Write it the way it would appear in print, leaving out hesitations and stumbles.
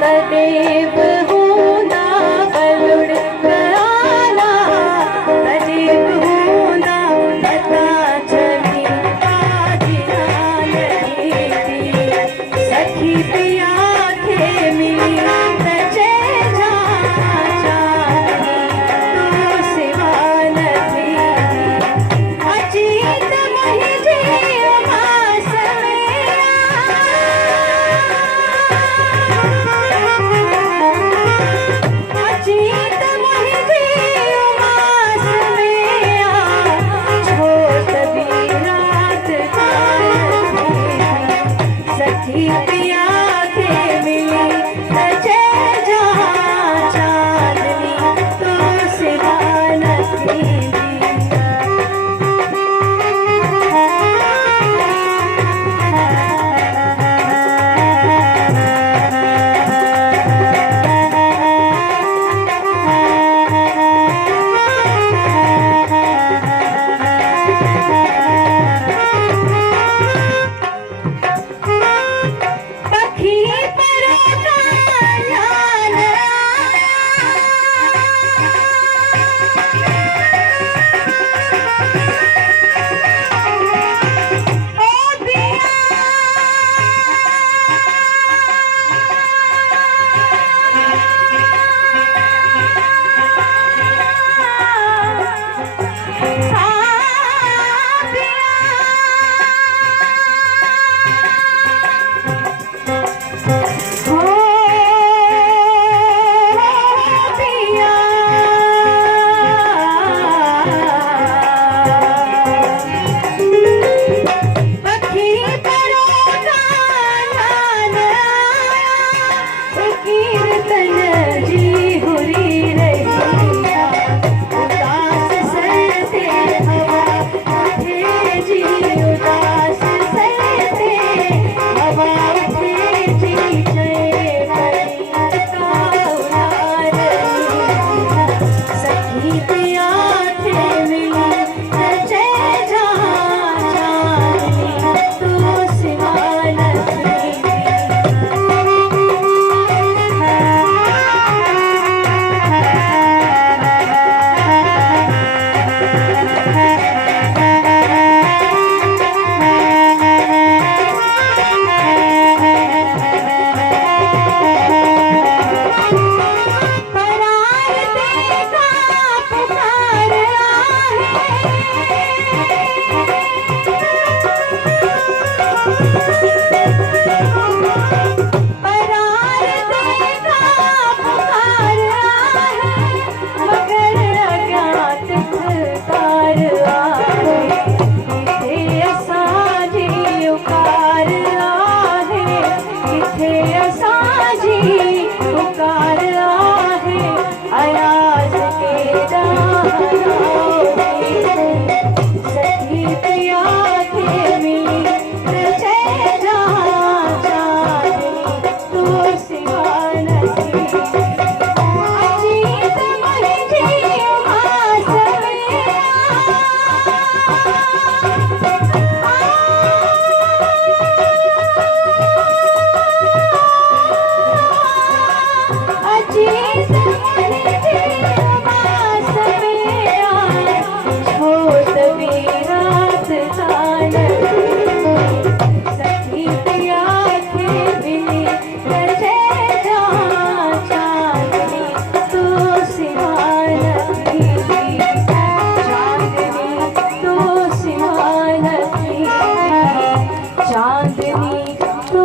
सदैव होना गरुड़ आला, सदैव होना लता छवि ध्यान देती। सखी पिया के मिली सचे जा चांदनी, तू सिवा नहीं। अजीत मोहि जीव मास में अजीत मोहि जीव मास में छो सभी रात सखी पिया के मिली सचे जा चांदनी, तो सिवा नहीं। पखी परों का ध्यान आया। ओ पिया चांदनी तू